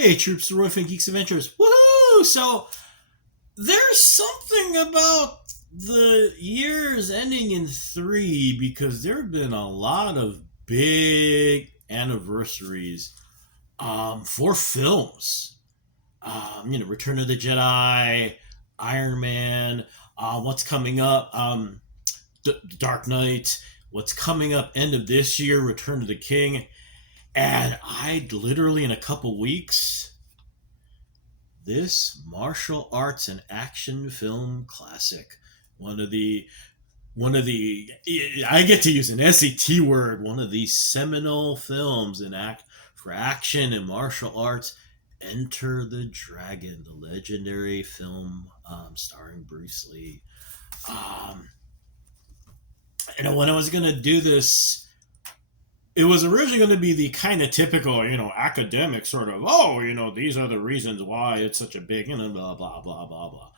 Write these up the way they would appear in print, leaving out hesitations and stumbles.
Hey troops, the Roy Finn Geeks Adventures. Woohoo! So there's something about the years ending in three because there have been a lot of big anniversaries for films. Return of the Jedi, Iron Man, what's coming up, Dark Knight, what's coming up end of this year, Return of the King. And I literally, in a couple weeks, this martial arts and action film classic, one of the I get to use an SAT word, one of these seminal films in act for action and martial arts. Enter the Dragon, the legendary film starring Bruce Lee. Um, when I was gonna do this, it was originally going to be the kind of typical, academic sort of, these are the reasons why it's such a big, blah, blah, blah, blah,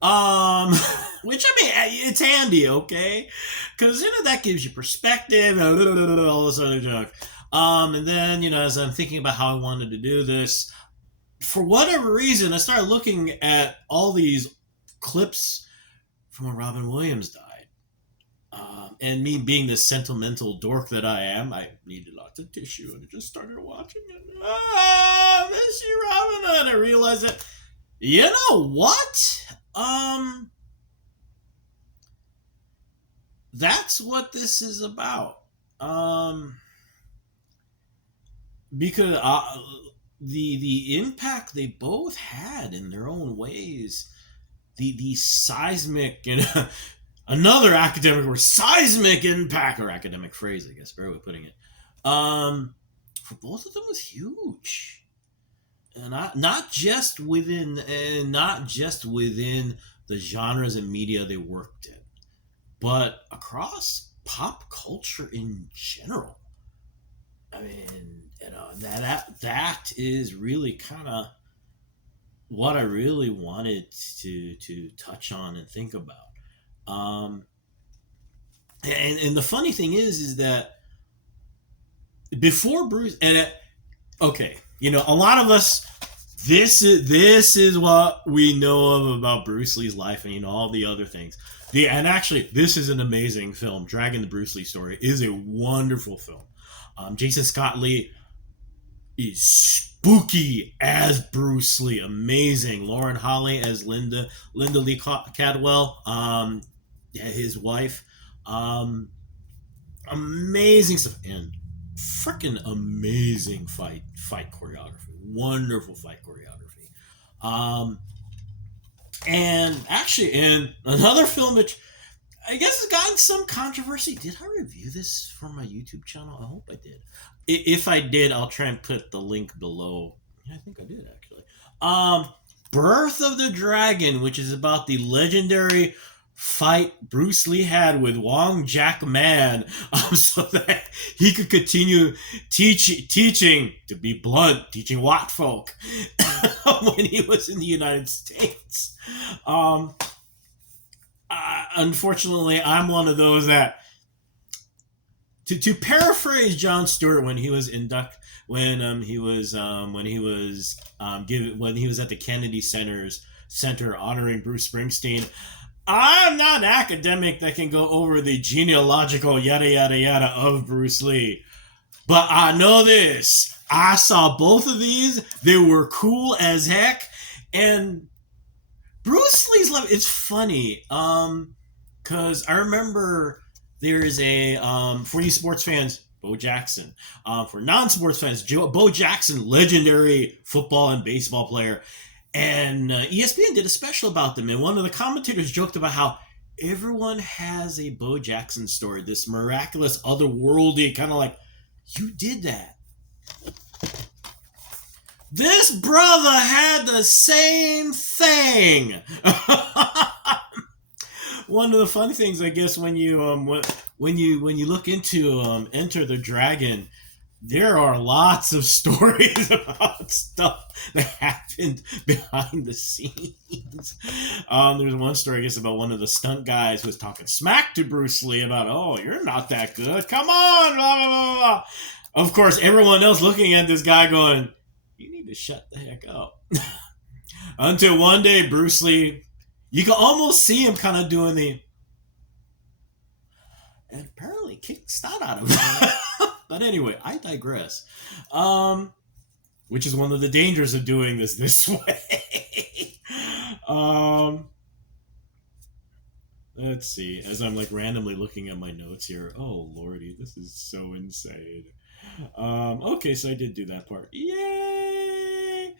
blah. Which, I mean, it's handy, okay? Because, that gives you perspective and all this other junk. And then, as I'm thinking about how I wanted to do this, for whatever reason, I started looking at all these clips from when Robin Williams died. And me being the sentimental dork that I am, I needed lots of tissue and I just started watching it. Miss you, Robin. And I realized that, you know what? That's what this is about. Because the impact they both had in their own ways, the seismic, another academic word, seismic impact, or academic phrase, I guess, better way of putting it. For both of them was huge, and not just within the genres and media they worked in, but across pop culture in general. I mean, that is really kind of what I really wanted to touch on and think about. And the funny thing is that before Bruce okay, a lot of us, this is what we know of about Bruce Lee's life, and all the other things. And actually, this is an amazing film. Dragon: The Bruce Lee Story is a wonderful film. Jason Scott Lee is spooky as Bruce Lee, amazing. Lauren Holly as Linda Lee Cadwell. His wife, amazing stuff, and freaking amazing fight choreography, wonderful fight choreography. And actually, in another film which I guess has gotten some controversy. Did I review this for my YouTube channel? I hope I did. If I did, I'll try and put the link below. Yeah, I think I did actually. Birth of the Dragon, which is about the legendary fight Bruce Lee had with Wong Jack Man, so that he could continue teaching, to be blunt, teaching white folk when he was in the United States. Unfortunately, I'm one of those that, to paraphrase Jon Stewart when he was when he was at the Kennedy Center honoring Bruce Springsteen. I'm not an academic that can go over the genealogical yada yada yada of Bruce Lee, but I know this. I saw both of these. They were cool as heck, and Bruce Lee's life. It's funny, because I remember there's a for you sports fans, Bo Jackson. For non-sports fans, Bo Jackson, legendary football and baseball player. And ESPN did a special about them, and one of the commentators joked about how everyone has a Bo Jackson story, this miraculous, otherworldly kind of like, you did that. This brother had the same thing. One of the funny things, I guess, when you look into Enter the Dragon, there are lots of stories about stuff that happened behind the scenes. There's one story, I guess, about one of the stunt guys who was talking smack to Bruce Lee about, oh, you're not that good. Come on, blah, blah, blah, blah. Of course, everyone else looking at this guy going, you need to shut the heck up. Until one day, Bruce Lee, you can almost see him kind of doing the, and apparently kicked snot out of him. But anyway, I digress. Which is one of the dangers of doing this way. um, let's see. As I'm like randomly looking at my notes here. Oh lordy, this is so insane. Okay, so I did do that part. Yay!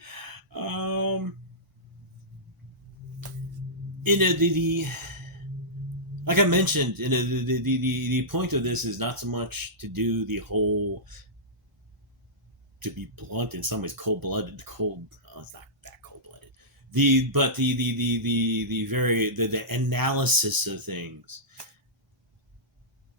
You know the like I mentioned, you know the point of this is not so much to do the whole, to be blunt in some ways, cold blooded. It's not that cold blooded. The very the analysis of things.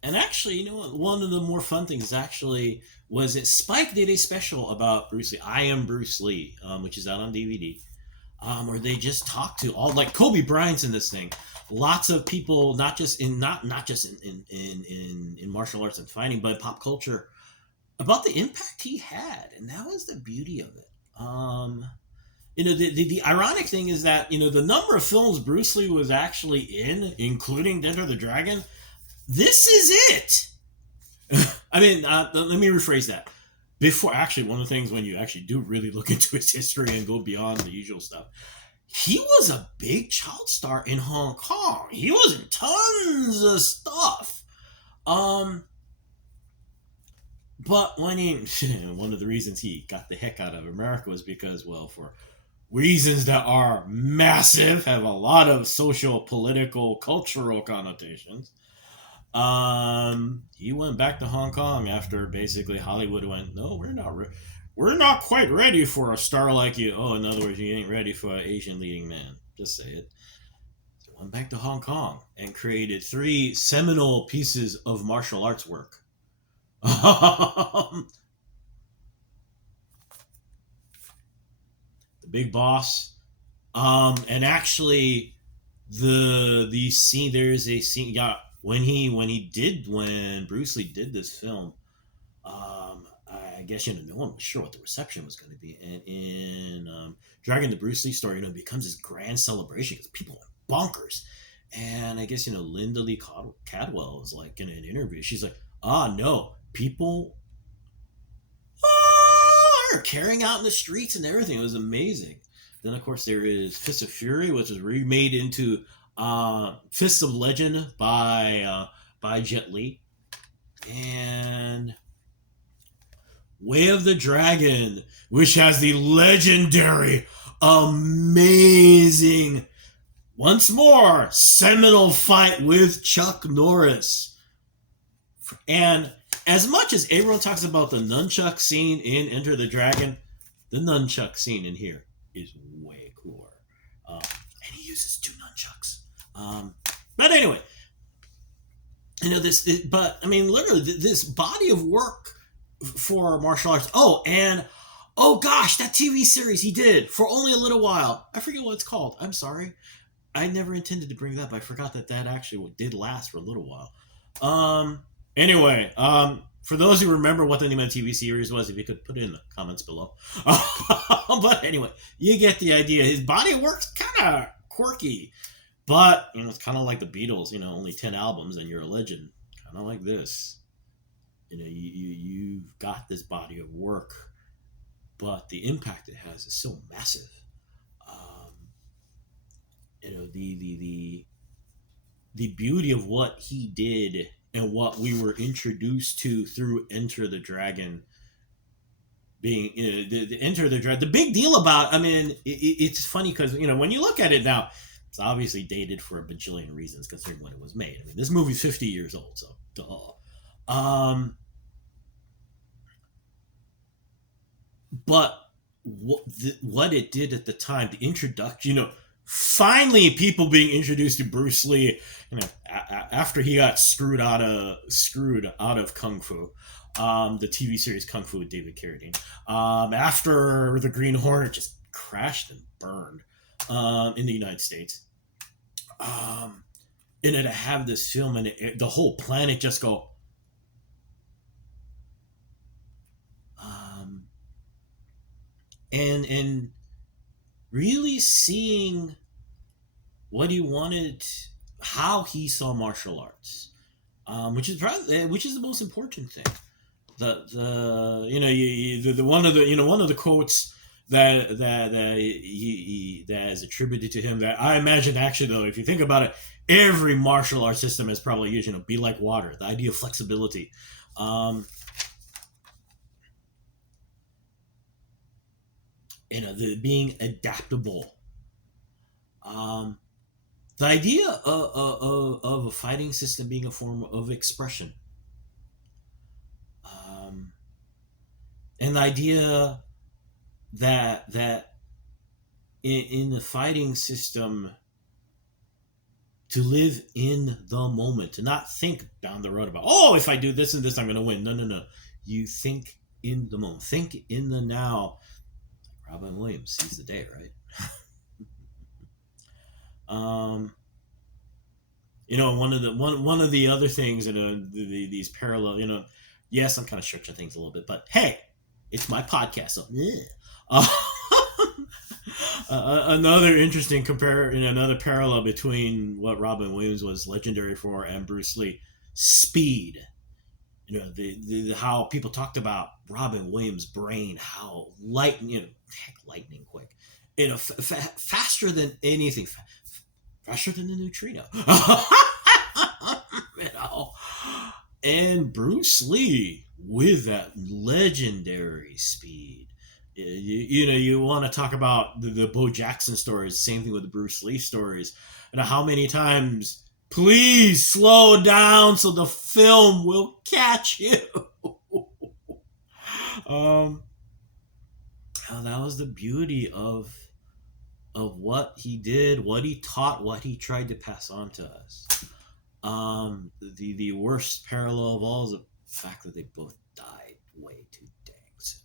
And actually, you know what? One of the more fun things actually was that Spike did a special about Bruce Lee. I Am Bruce Lee, which is out on DVD, where they just talk to all, like Kobe Bryant's in this thing. Lots of people, not just in martial arts and fighting, but pop culture, about the impact he had, and that was the beauty of it. You know, the ironic thing is that, you know, the number of films Bruce Lee was actually in, including Enter the Dragon, this is it. I mean, let me rephrase that. Before, actually, one of the things when you actually do really look into his history and go beyond the usual stuff, he was a big child star in Hong Kong. He was in tons of stuff. But when he, one of the reasons he got the heck out of America was because, well, for reasons that are massive, have a lot of social, political, cultural connotations. He went back to Hong Kong after basically Hollywood went, no, we're not quite ready for a star like you. Oh, in other words, you ain't ready for an Asian leading man. Just say it. So went back to Hong Kong and created 3 seminal pieces of martial arts work. The Big Boss, and actually the scene, there's a scene, yeah, when Bruce Lee did this film, I guess, you know, no one was sure what the reception was going to be, and in Dragon the Bruce Lee story, you know, it becomes this grand celebration because people went bonkers. And I guess, you know, Linda Lee Cadwell was like in an interview, she's like, no, people are carrying out in the streets and everything. It was amazing. Then, of course, there is Fist of Fury, which was remade into Fist of Legend by Jet Li. And Way of the Dragon, which has the legendary, amazing, once more, seminal fight with Chuck Norris. And as much as everyone talks about the nunchuck scene in Enter the Dragon, the nunchuck scene in here is way cooler. And he uses 2 nunchucks. But anyway, you know, but I mean, literally, this body of work for martial arts. Oh, and oh gosh, that TV series he did for only a little while. I forget what it's called. I'm sorry. I never intended to bring that up. I forgot that actually did last for a little while. Anyway, for those who remember what the name of the TV series was, if you could put it in the comments below. But anyway, you get the idea. His body of work's kind of quirky, but, you know, it's kind of like the Beatles. You know, only 10 albums and you're a legend. Kind of like this. You know, you've got this body of work, but the impact it has is so massive. You know, the beauty of what he did and what we were introduced to through Enter the Dragon, being, you know, the Enter the Dragon. The big deal about, I mean, it's funny because, you know, when you look at it now, it's obviously dated for a bajillion reasons considering when it was made. I mean, this movie's 50 years old, so duh. But what it did at the time, the introduction, you know, finally people being introduced to Bruce Lee, you know, after he got screwed out of Kung Fu, the TV series Kung Fu with David Carradine, after the Green Hornet just crashed and burned in the United States, and then to have this film and the whole planet just go, and really seeing what he wanted, how he saw martial arts, which is the most important thing. The you know the one of the quotes that is attributed to him, that I imagine, actually, though, if you think about it, every martial arts system is probably used, be like water, the idea of flexibility. The being adaptable. The idea of a fighting system being a form of expression. And the idea that in the fighting system, to live in the moment, to not think down the road about, oh, if I do this and this, I'm going to win. No. You think in the moment. Think in the now. Robin Williams sees the day, right? One of the other things, these parallel, yes, I'm kind of stretching things a little bit, but hey, it's my podcast, so another interesting another parallel between what Robin Williams was legendary for and Bruce Lee: speed. How people talked about Robin Williams' brain, how lightning quick, faster than anything, faster than the neutrino. And Bruce Lee with that legendary speed. You want to talk about the Bo Jackson stories, same thing with the Bruce Lee stories. How many times, please slow down so the film will catch you. That was the beauty of what he did, what he taught, what he tried to pass on to us. The worst parallel of all is the fact that they both died way too dang soon.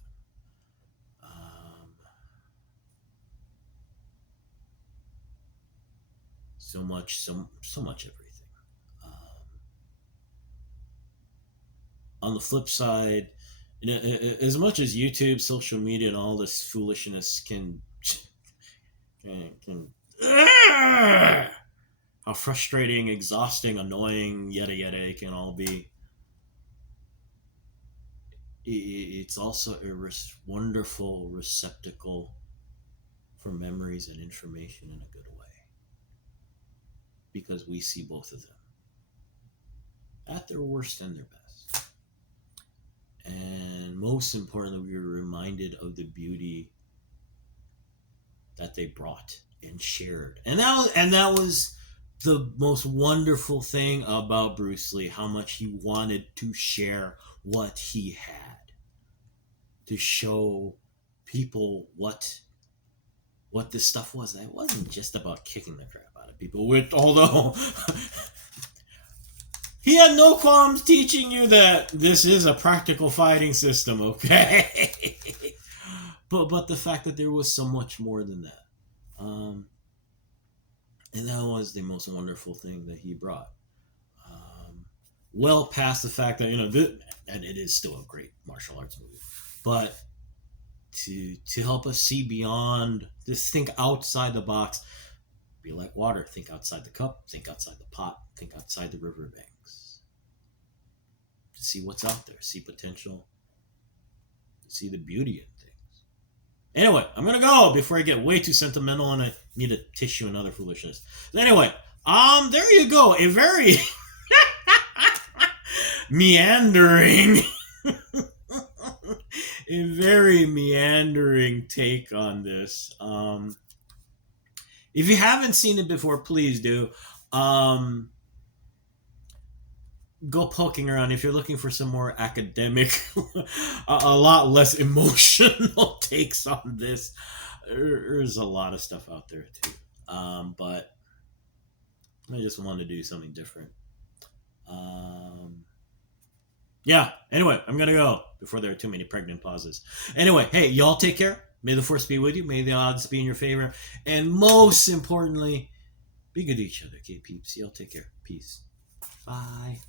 So much everything. On the flip side, as much as YouTube, social media, and all this foolishness can how frustrating, exhausting, annoying, yada it can all be, it's also a wonderful receptacle for memories and information in a good way, because we see both of them at their worst and their best. And most importantly, we were reminded of the beauty that they brought and shared. And that was the most wonderful thing about Bruce Lee, how much he wanted to share what he had, to show people what this stuff was. That wasn't just about kicking the crap out of people, although he had no qualms teaching you that this is a practical fighting system, okay? but the fact that there was so much more than that. And that was the most wonderful thing that he brought. Well past the fact that, and it is still a great martial arts movie, but to help us see beyond this, think outside the box, be like water, think outside the cup, think outside the pot, think outside the riverbanks. To see what's out there, see potential, see the beauty in things. Anyway, I'm gonna go before I get way too sentimental and I need a tissue and other foolishness. Anyway, there you go. A very meandering, a very meandering take on this. If you haven't seen it before, please do. Go poking around if you're looking for some more academic, a lot less emotional takes on this. There's a lot of stuff out there too, but I just want to do something different. Yeah, anyway, I'm gonna go before there are too many pregnant pauses. Anyway, hey, y'all take care. May the force be with you. May the odds be in your favor, and most importantly, be good to each other, okay, peeps? Y'all take care. Peace. Bye.